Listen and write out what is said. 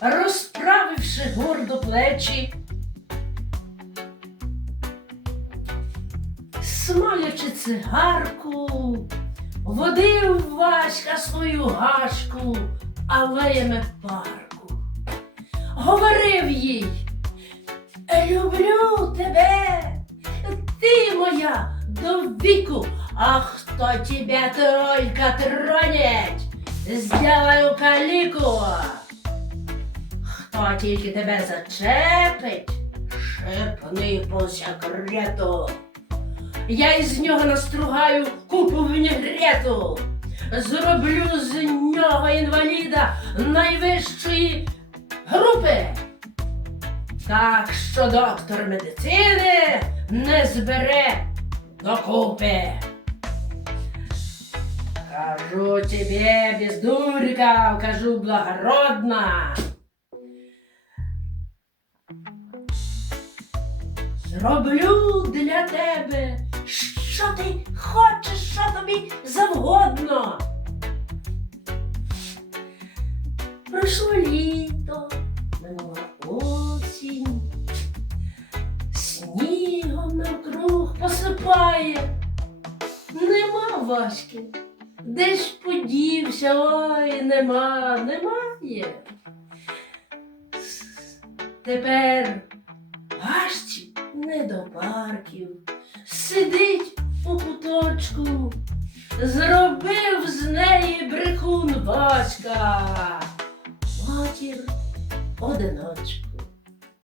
розправивши гордо плечі, смалячи цигарку, водив Васька свою гашку алеями парку. Говорив їй, люблю тебе, ти моя до віку, а хто тебе только тронет, сделаю каліку. Хто тільки тебе зачепить, шепни по секрету. Я із нього настругаю купу вінігрету. Зроблю з нього інваліда найвищої групи. Так що доктор медицини не збере докупи. Кажу тебе, бездурка, кажу благородна. Зроблю для тебе, що ти хочеш, що тобі завгодно. Пройшло літо, минула осінь, снігом навкруг посипає. Нема Васьки. Де ж подівся? Ой, нема, немає. Тепер Гашці не до парків, сидить у куточку, зробив з неї брехун батька. матір одиночку.